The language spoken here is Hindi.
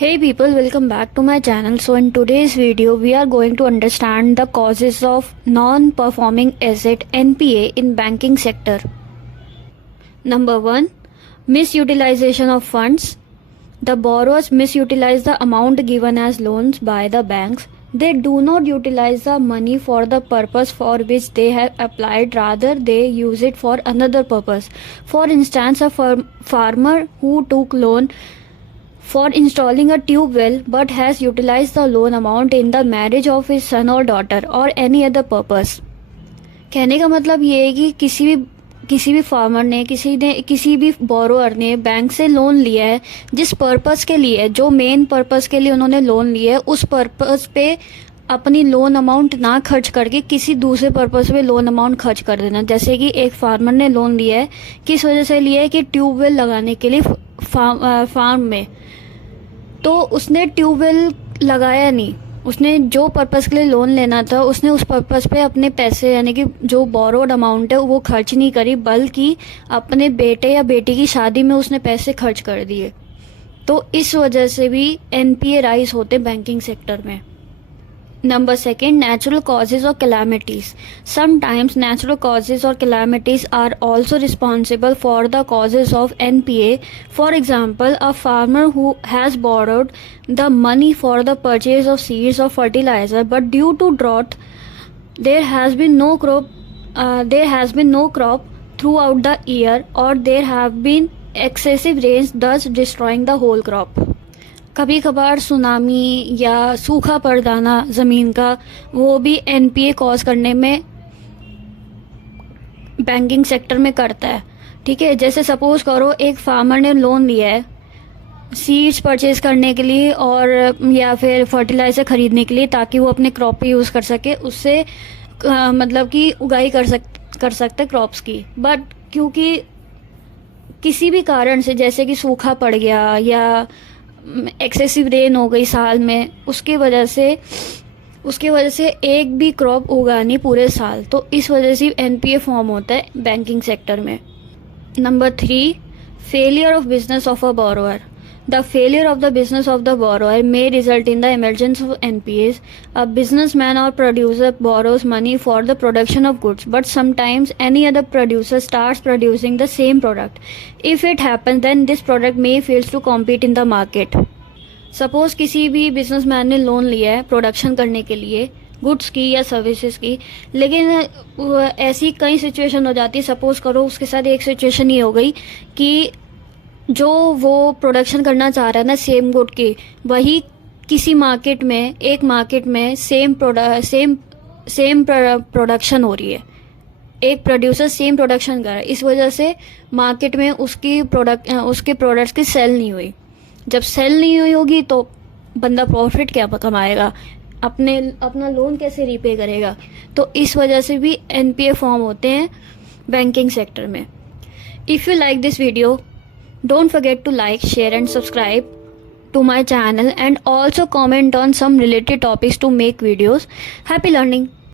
Hey people, welcome back to my channel. So in today's video we are going to understand the causes of non-performing asset NPA in banking sector. Number 1, misutilization of funds. The borrowers misutilize the amount given as loans by the banks. They do not utilize the money for the purpose for which they have applied, rather they use it for another purpose. For instance, a farmer who took loan for installing a tube well but has utilized the loan amount in the marriage of his son or daughter or any other purpose. कहने का मतलब ये है कि किसी भी फार्मर ने किसी भी बोरोअर ने बैंक से लोन लिया है, जिस पर्पस के लिए, जो मेन पर्पस के लिए उन्होंने लोन लिया है, उस पर्पस पे अपनी लोन अमाउंट ना खर्च करके किसी दूसरे पर्पस पे लोन अमाउंट खर्च कर देना। जैसे कि एक फार्मर ने लोन लिया है, किस वजह से लिया है कि ट्यूबवेल लगाने के लिए फार्म में, तो उसने ट्यूबवेल लगाया नहीं, उसने जो पर्पस के लिए लोन लेना था उसने उस पर्पस पे अपने पैसे यानी कि जो बोरोड अमाउंट है वो खर्च नहीं करी, बल्कि अपने बेटे या बेटी की शादी में उसने पैसे खर्च कर दिए। तो इस वजह से भी एनपीए राइज होते बैंकिंग सेक्टर में। Number 2, natural causes or calamities. Sometimes natural causes or calamities are also responsible for the causes of NPA. For example, a farmer who has borrowed the money for the purchase of seeds or fertilizer, but due to drought, there has been no crop throughout the year, or there have been excessive rains, thus destroying the whole crop. कभी कभार सुनामी या सूखा पड़ जाना ज़मीन का, वो भी एनपीए कॉज करने में बैंकिंग सेक्टर में करता है। ठीक है, जैसे सपोज करो एक फार्मर ने लोन लिया है सीड्स परचेज करने के लिए और या फिर फर्टिलाइज़र ख़रीदने के लिए, ताकि वो अपने क्रॉप पे यूज़ कर सके, उससे मतलब कि उगाई कर सकते क्रॉप्स की। बट क्योंकि किसी भी कारण से, जैसे कि सूखा पड़ गया या एक्सेसिव रेन हो गई साल में, उसके वजह से एक भी क्रॉप उगा नहीं पूरे साल, तो इस वजह से एनपीए फॉर्म होता है बैंकिंग सेक्टर में। Number 3, failure of business of a borrower. The failure of the business of the borrower may result in the emergence of NPAs. A businessman or producer borrows money for the production of goods, but sometimes any other producer starts producing the same product. If it happens, then this product may fail to compete in the market. Suppose किसी भी बिजनेसमैन ने लोन लिया है प्रोडक्शन करने के लिए गुड्स की या सर्विसेज की, लेकिन ऐसी कई सिचुएशन हो जाती है। सपोज करो उसके साथ एक सिचुएशन ये हो गई कि जो वो प्रोडक्शन करना चाह रहा है ना सेम गुड की, वही किसी मार्केट में सेम प्रोडक्शन हो रही है, एक प्रोड्यूसर सेम प्रोडक्शन कर रहा है, इस वजह से मार्केट में उसके प्रोडक्ट्स की सेल नहीं हुई। जब सेल नहीं हुई होगी तो बंदा प्रॉफिट क्या कमाएगा, अपना लोन कैसे रीपे करेगा। तो इस वजह से भी एनपीए फॉर्म होते हैं बैंकिंग सेक्टर में। If you like this video, don't forget to like, share and subscribe to my channel, and also comment on some related topics to make videos. Happy learning.